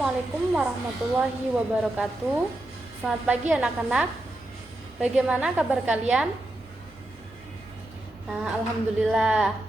Assalamualaikum warahmatullahi wabarakatuh. Selamat pagi anak-anak. Bagaimana kabar kalian? Alhamdulillah.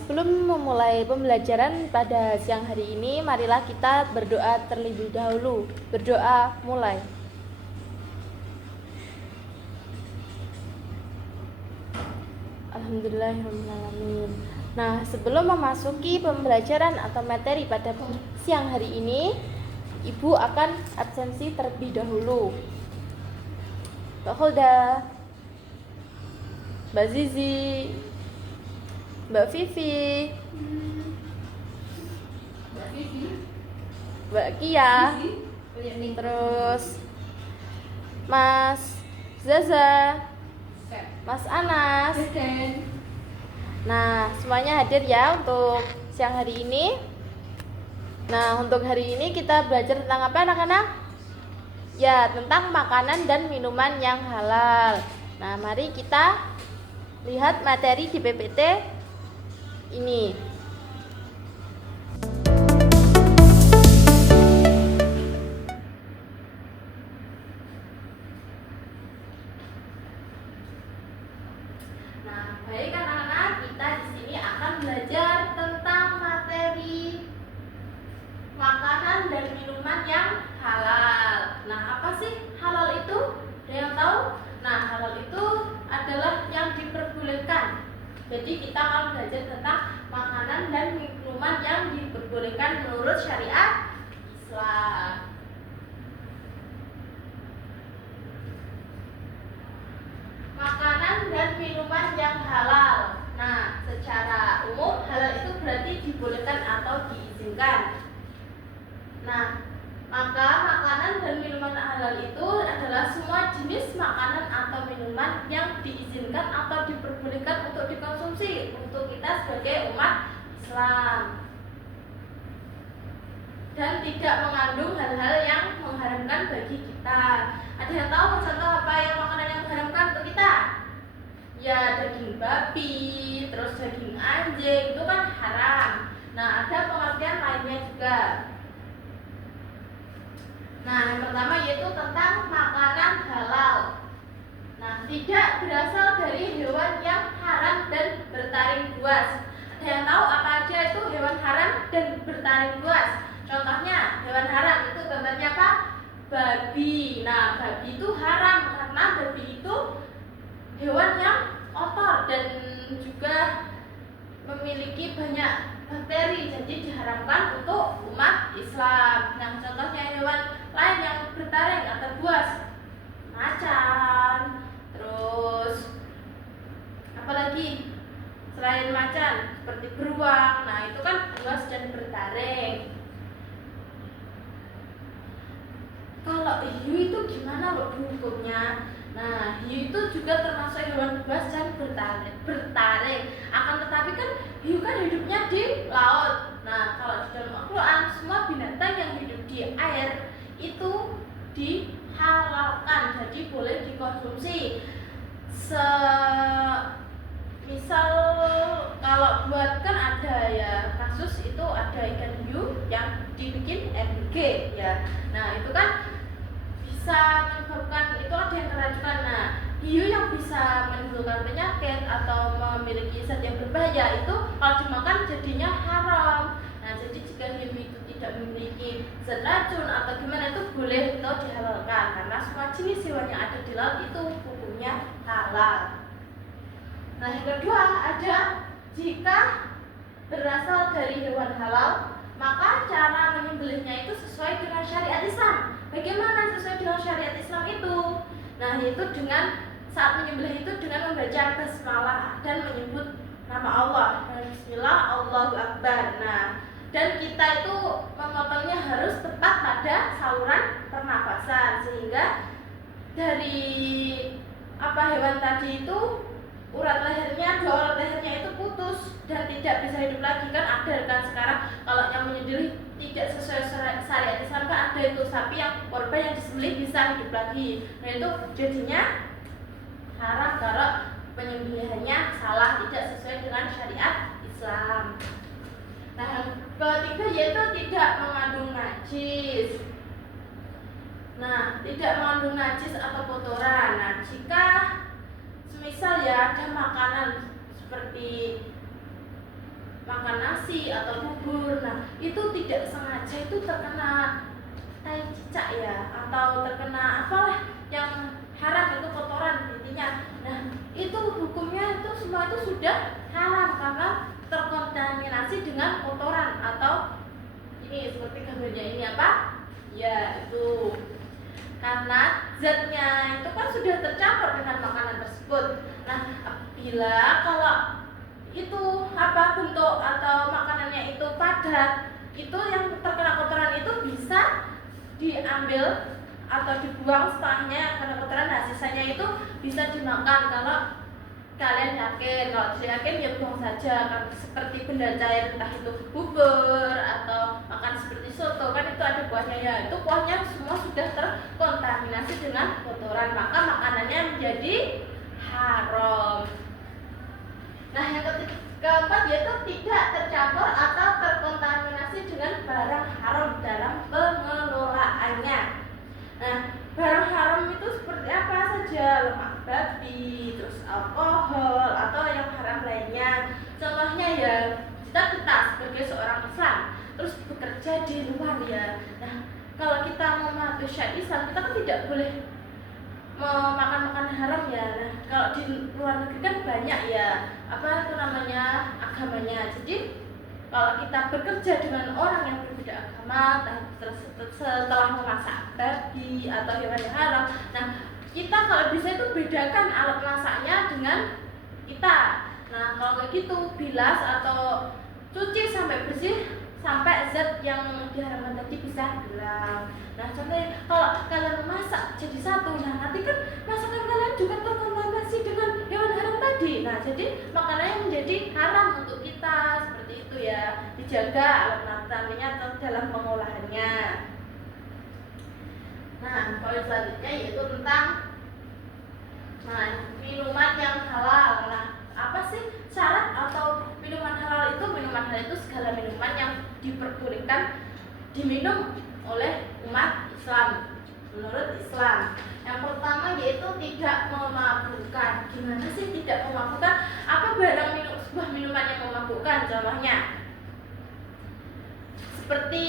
Sebelum memulai pembelajaran pada siang hari ini, marilah kita berdoa terlebih dahulu. Berdoa mulai. Alhamdulillahirrahmanirrahim. Sebelum memasuki pembelajaran atau materi pada siang hari ini, Ibu akan absensi terlebih dahulu. Mbak Hulda, Mbak Zizi, Mbak Vivi, Mbak Kia, terus Mas Zaza, Mas Anas. Semuanya hadir ya untuk siang hari ini. Untuk hari ini kita belajar tentang apa anak-anak? Ya, tentang makanan dan minuman yang halal. Mari kita lihat materi di PPT ini. Baik anak-anak, kita di sini akan belajar tentang materi makanan dan minuman yang halal. Apa sih halal itu? Ada yang tahu? Halal itu adalah yang diperbolehkan. Jadi kita akan belajar tentang makanan dan minuman yang diperbolehkan menurut syariat Islam. Makanan dan minuman yang halal. Secara umum halal itu berarti dibolehkan atau diizinkan. Maka makanan dan minuman halal itu adalah semua jenis makanan atau minuman yang diizinkan atau diperbolehkan untuk dikonsumsi untuk kita sebagai umat Islam, dan tidak mengandung hal-hal yang mengharamkan bagi kita. Ada yang tahu contoh apa yang makanan yang mengharamkan untuk kita? Ya, daging babi, terus daging anjing, itu kan haram. Ada pengertian lainnya juga. Yang pertama yaitu tentang makanan halal. Tidak berasal dari hewan yang haram dan bertaring buas. Ada yang tahu apa aja itu hewan haram dan bertaring buas? Contohnya hewan haram itu gambarnya apa? Babi. Babi itu haram karena babi itu hewan yang kotor dan juga memiliki banyak bakteri, jadi diharamkan untuk umat Islam. Contohnya hewan lain yang bertaring atau buas, macan, terus apalagi selain macan seperti beruang. Itu kan buas dan bertaring. Kalau hiu itu gimana loh hukumnya? Hiu itu juga termasuk hewan buas dan bertaring. Akan tetapi kan hiu kan hidupnya di laut. Kalau di dalam Al-Quran, semua binatang yang hidup di air itu dihalalkan, jadi boleh dikonsumsi. Misal kalau buat kan ada ya kasus itu ada ikan hiu yang dibikin MG ya. Itu kan bisa menyebabkan, itu ada yang keracunan. Hiu yang bisa menimbulkan penyakit atau memiliki zat yang berbahaya itu kalau dimakan jadinya haram. Jadi jika hiu itu tidak memiliki zat racun atau gimana, itu boleh atau dihalalkan karena semua jenis hewan yang ada di laut itu hukumnya halal. Yang kedua ada jika berasal dari hewan halal, maka cara menyembelihnya itu sesuai dengan syariat Islam. Bagaimana sesuai dengan syariat Islam itu? Yaitu dengan saat menyembelih itu dengan membaca basmalah dan menyebut nama Allah. Bismillah, Allahu Akbar. Dan kita itu memotongnya harus tepat pada saluran pernafasan, sehingga dari hewan tadi itu dua urat lehernya itu putus dan tidak bisa hidup lagi. Kan ada kan sekarang kalau yang menyembelih tidak sesuai syariat Islam, kan ada itu sapi yang korban yang disembelih bisa hidup lagi. Itu jadinya haram kalau penyembelihannya salah, tidak sesuai dengan syariat Islam. ketiga yaitu tidak mengandung najis. Nah, tidak mengandung najis atau kotoran. Nah, jika semisal ya ada makanan seperti makan nasi atau bubur, nah itu tidak sengaja itu terkena tai cicak ya, atau terkena apalah yang haram, itu kotoran intinya. Nah, itu hukumnya itu semua itu sudah haram karena terkontaminasi dengan kotoran atau ini seperti gambarnya ini apa? Ya, itu karena zatnya itu kan sudah tercampur dengan makanan tersebut. Nah, bila kalau itu apa bentuk atau makanannya itu padat, itu yang terkena kotoran itu bisa diambil atau dibuang setelahnya karena kotoran. Nah, sisanya itu bisa dimakan kalau kalian yakin. Kalau tidak yakin ya buang saja, kan seperti benda cair, entah itu bubur atau makan seperti soto, kan itu ada kuahnya ya, itu kuahnya semua sudah terkontaminasi dengan kotoran, maka makanannya menjadi haram. Nah, yang keempat yaitu tidak tercampur atau terkontaminasi dengan barang haram dalam pengelolaannya. Nah, barang haram itu seperti apa saja? Lemak babi, terus alkohol atau yang haram lainnya. Contohnya ya, kita sebagai seorang Islam terus bekerja di luar ya. Nah, kalau kita mau mematuhi syariat Islam, kita kan tidak boleh makan haram ya. Nah, kalau di luar negeri kan banyak ya apa itu namanya agamanya. Jadi kalau kita bekerja dengan orang yang berbeda agama, setelah memasak babi atau hewan yang haram, nah kita kalau bisa itu bedakan alat masaknya dengan kita. Nah, kalau kayak gitu bilas atau cuci sampai bersih, sampai zat yang diharamkan tadi bisa hilang. Nah, contohnya kalau kalian memasak jadi satu, nah nanti kan masakan kalian juga terkontaminasi dengan hewan haram tadi. Nah, jadi makanannya menjadi haram untuk kita, seperti itu ya. Dijaga alat makanannya dalam pengolahannya. Nah, poin selanjutnya yaitu tentang minuman yang halal. Nah, apa sih syarat atau minuman halal itu? Minuman halal itu segala minuman yang diperbolehkan diminum oleh umat Islam menurut Islam. Yang pertama yaitu tidak memabukkan. Gimana sih tidak memabukkan? Apa barang sebuah minuman yang memabukkan? Contohnya seperti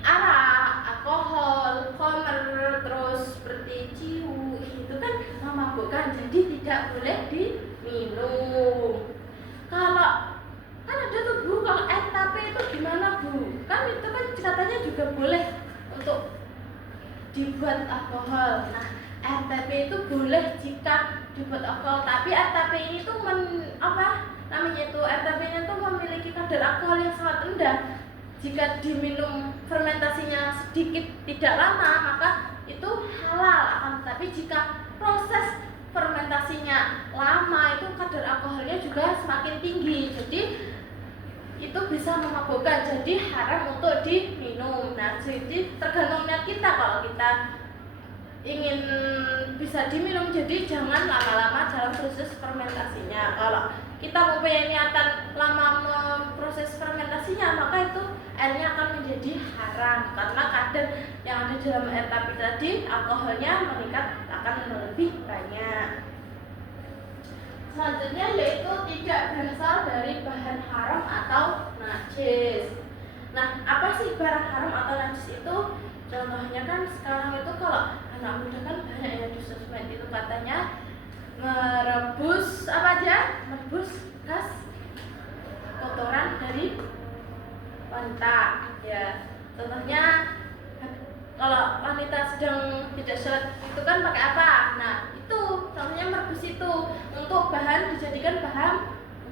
arak, alkohol, khamr, terus seperti ciu, itu kan memabukkan, jadi tidak boleh diminum. Kalau kan ada tuh Bu, kalau air tape itu gimana Bu? Kan itu kan katanya juga boleh untuk dibuat alkohol. Nah, air tape itu boleh jika dibuat alkohol, tapi air tape ini tuh air tape-nya tuh memiliki kadar alkohol yang sangat rendah. Jika diminum fermentasinya sedikit tidak lama, maka itu halal. Akan tetapi jika proses fermentasinya lama, itu kadar alkoholnya juga semakin tinggi, jadi itu bisa memabukkan, jadi haram untuk diminum. Nah, jadi tergantung niat kita. Kalau kita ingin bisa diminum, jadi jangan lama-lama dalam proses fermentasinya. Kalau kita mempunyai niatan lama memproses fermentasinya, maka itu airnya akan menjadi haram karena kadar yang ada dalam air tape tadi alkoholnya meningkat, akan lebih banyak. Selanjutnya yaitu tidak berasal dari bahan haram atau najis. Nah, apa sih barang haram atau najis itu? Contohnya kan sekarang itu kalau anak muda kan banyak ya di sosmed itu katanya merebus apa aja? Merebus gas kotoran dari wanita ya. Contohnya kalau wanita sedang tidak sholat itu kan pakai apa? Nah, itu contohnya merebus itu untuk bahan, dijadikan bahan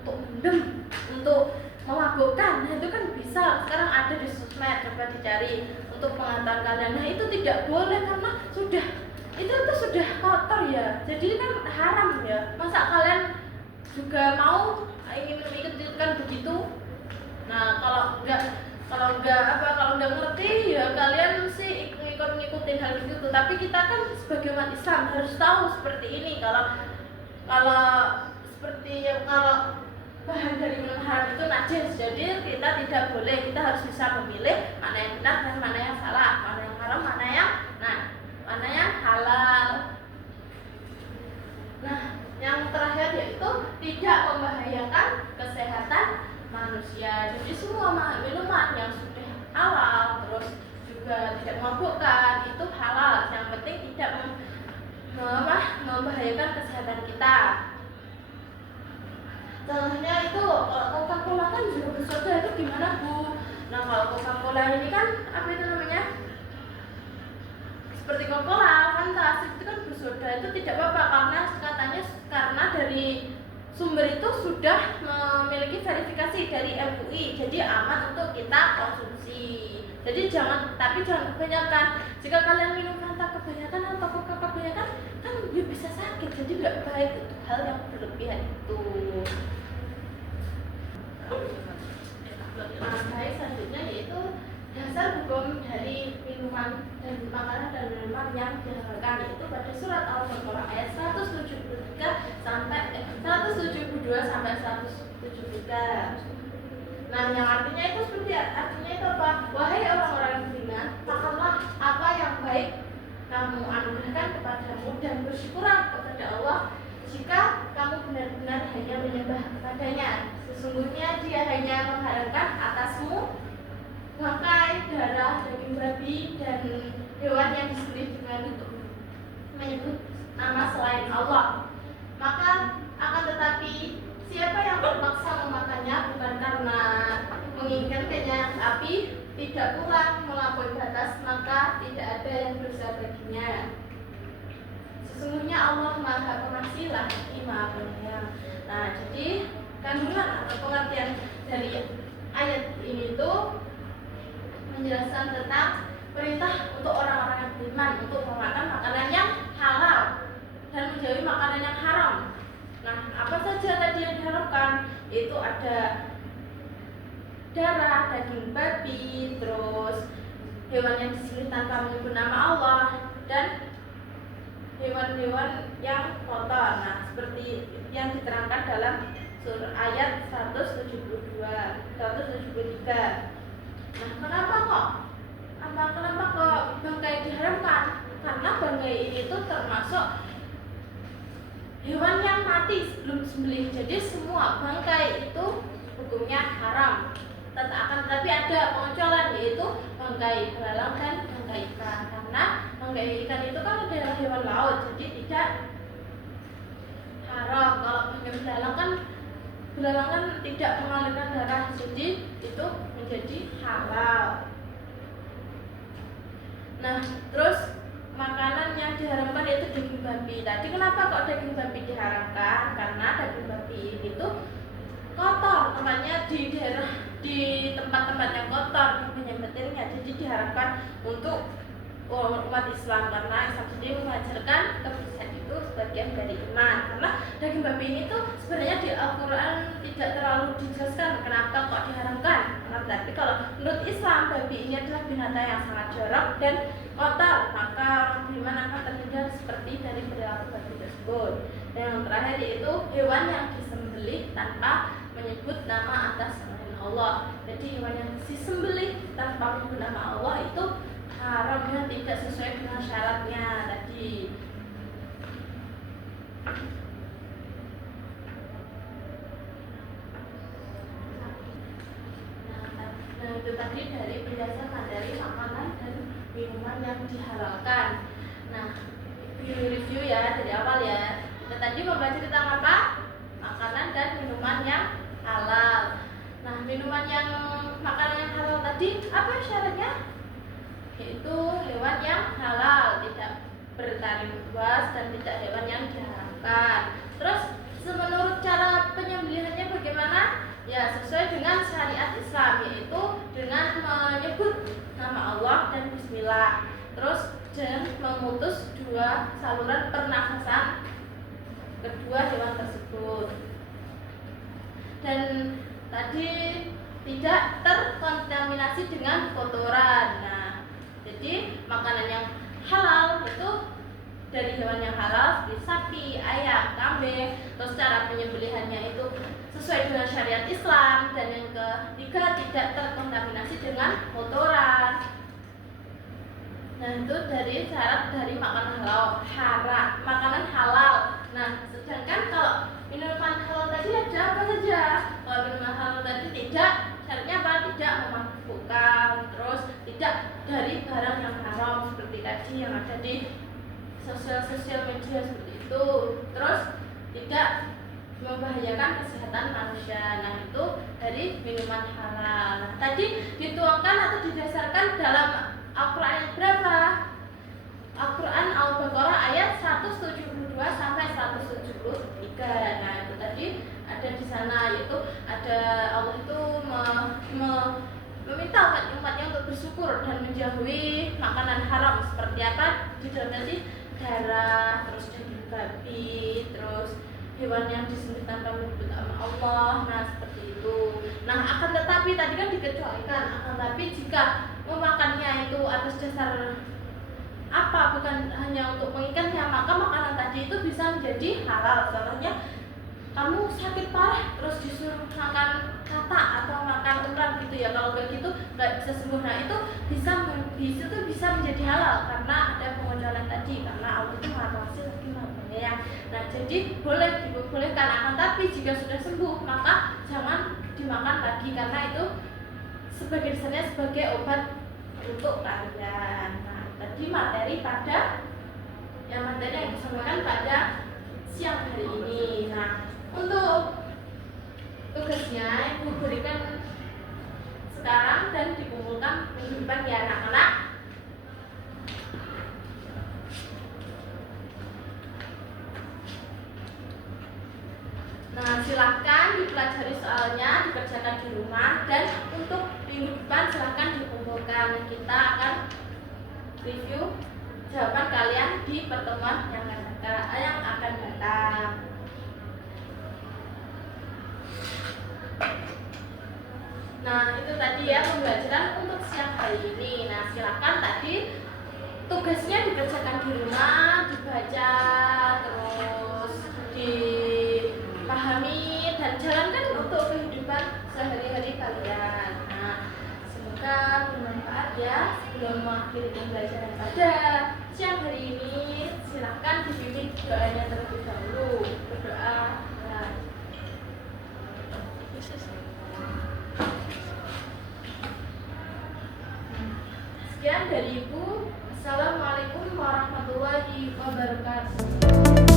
untuk mendem, untuk memabukkan. Nah, itu kan bisa sekarang ada di sosmed, coba dicari untuk pengetahuan kalian. Nah, itu tidak boleh karena itu sudah kotor ya, jadi kan haram ya. Masa kalian juga mau ingin ikut-ikutkan begitu? Nah, kalau nggak ngerti ya kalian sih ngikutin hal begitu. Tapi kita kan sebagai umat Islam harus tahu seperti ini. Kalau bahan dari minuman haram itu najis. Jadi kita tidak boleh, kita harus bisa memilih mana yang benar dan mana yang salah, mana yang haram, mana yang halal. Nah, yang terakhir yaitu tidak membahayakan kesehatan manusia. Jadi semua minuman yang sudah halal, terus juga tidak memabukkan, itu halal. Yang penting tidak membahayakan kesehatan kita. Contohnya itu Coca-Cola kan juga bersoda, itu gimana Bu? Nah, kalau Coca-Cola ini kan apa itu namanya? Seperti Coca-Cola, Fanta, itu kan bersoda, itu tidak apa-apa karena katanya karena dari sumber itu sudah memiliki verifikasi dari MUI, jadi aman untuk kita konsumsi. Jadi jangan kebanyakan. Jika kalian minum Fanta kebanyakan atau Coca kebanyakan, kan bisa sakit. Jadi nggak baik untuk hal yang berlebihan itu. Nah, baik selanjutnya yaitu dasar hukum dari minuman dan makanan dan minuman yang dihalalkan, yaitu pada surat Al-Baqarah ayat 172 sampai 173. Nah, yang artinya itu apa? Wahai orang-orang beriman, makanlah apa yang baik kamu anugerahkan kepadamu dan bersyukurlah kepada Allah jika kamu benar-benar hanya menyembah kepadanya. Sesungguhnya Dia hanya mengharamkan atasmu bangkai, darah, daging babi, dan hewan yang disembelih dengan menyebut nama selain Allah. Maka akan tetapi siapa yang terpaksa memakannya bukan karena menginginkan kenyang api, tidak pula melampaui batas, maka tidak ada yang dosa baginya. Sesungguhnya Allah Maha Pengasih lagi Maha Penyayang. Nah, jadi kandungan atau pengertian dari ayat ini itu menjelaskan tentang perintah untuk orang-orang yang beriman untuk memakan makanan yang halal dan menjauhi makanan yang haram. Nah, apa saja tadi yang diharapkan? Itu ada darah, daging babi, terus hewan yang disembelih tanpa menyebut nama Allah, dan hewan-hewan yang kotor. Nah, seperti yang diterangkan dalam surah ayat 173. Nah, kenapa kok bangkai diharamkan? Karena bangkai ini itu termasuk hewan yang mati sebelum disembelih. Jadi semua bangkai itu hukumnya haram. Tetapi ada pengecualian, yaitu bangkai belalang dan bangkai ikan. Karena bangkai ikan itu kan adalah hewan laut, jadi tidak haram. Kalau bangkai belalang kan tidak mengalirkan darah, jadi itu menjadi halal. Nah, terus makanan yang diharamkan yaitu daging babi. Tadi kenapa kok daging babi diharamkan? Karena daging babi ini tuh kotor, tempatnya di tempat-tempat yang kotor menyembelihnya. Jadi diharapkan untuk umat Islam, karena Islam sendiri mengajarkan kebersihan itu sebagian dari iman. Karena daging babi ini tuh sebenarnya di Al-Quran tidak terlalu dijelaskan kenapa kok diharamkan. Tapi kalau menurut Islam, babi ini adalah binatang yang sangat jorok dan kotor, maka orang beriman akan terhindar seperti dari perilaku babi tersebut. Dan yang terakhir yaitu hewan yang disembelih tanpa menyebut nama atas selain Allah. Jadi hewan yang disembelih tanpa menyebut nama Allah itu haramnya tidak sesuai dengan syaratnya tadi. Nah, itu tadi dari berdasarkan dari makanan dan minuman yang dihalalkan. Nah, review ya dari awal ya. Kita tadi membahas tentang apa? Makanan dan minuman yang halal. Nah, makanan yang halal tadi apa syaratnya? Yaitu hewan yang halal, tidak bertaring buas dan tidak hewan yang diharamkan. Terus menurut cara penyembelihannya bagaimana? Ya, sesuai dengan syariat Islam, yaitu dengan menyebut nama Allah dan bismillah. Terus dan memutus dua saluran pernafasan kedua hewan tersebut. Dan tadi tidak terkontaminasi dengan kotoran. Nah, jadi makanan yang halal itu dari hewan yang halal seperti sapi, ayam, kambing. Terus cara penyembelihannya itu sesuai dengan syariat Islam, dan yang ketiga tidak terkontaminasi dengan kotoran. Nah, itu dari syarat dari makanan halal. Nah, sedangkan kalau minuman halal tadi ada apa saja? Kalau minuman halal tadi tidak, syaratnya apa? Tidak memabukkan, terus tidak dari barang yang haram seperti tadi yang ada di sosial media seperti itu, terus tidak membahayakan kesehatan manusia. Nah, itu dari minuman halal. Nah, tadi dituangkan atau didasarkan dalam Al-Quran berapa? Al-Quran Al-Baqarah ayat 172 sampai 173. Nah, itu tadi ada di sana, yaitu ada Allah itu meminta umatnya untuk bersyukur dan menjauhi makanan haram seperti apa? Di dalam tadi darah, terus daging babi, terus hewan yang disembelih tanpa menyebut nama Allah. Nah, seperti itu. Nah, akan tetapi tadi kan dikecualikan, akan tetapi jika memakannya itu atas dasar apa, bukan hanya untuk mengikannya, maka makanan tadi itu bisa menjadi halal. Contohnya kamu sakit parah terus disuruh makan kata atau makan udang gitu ya, kalau kayak gitu nggak bisa sembuh. Nah, itu bisa menjadi halal karena ada pengecualian tadi, karena Allah itu maha pengasih lagi maha penyayang. Nah, jadi dibolehkan, akan tapi jika sudah sembuh maka jangan dimakan lagi, karena itu sebagai dasarnya sebagai obat untuk kalian. Nah, tadi materi yang disampaikan pada siang hari ini. Nah, untuk tugasnya Ibu berikan sekarang dan dikumpulkan minggu depan ya anak-anak. Nah, silahkan dipelajari soalnya, dikerjakan di rumah, dan untuk minggu depan silahkan dikumpulkan. Kita akan review jawaban kalian di pertemuan yang akan datang. Nah, itu tadi ya pembelajaran untuk siang hari ini. Nah, silahkan tadi tugasnya dikerjakan di rumah, dibaca, terus dipahami dan jalankan untuk kehidupan sehari-hari kalian. Nah, semoga bermanfaat ya. Sebelum mengakhiri pembelajaran pada siang hari ini, silahkan dipimpin doanya terlebih dahulu. Berdoa. Nah. Sekian dari Ibu. Assalamualaikum warahmatullahi wabarakatuh.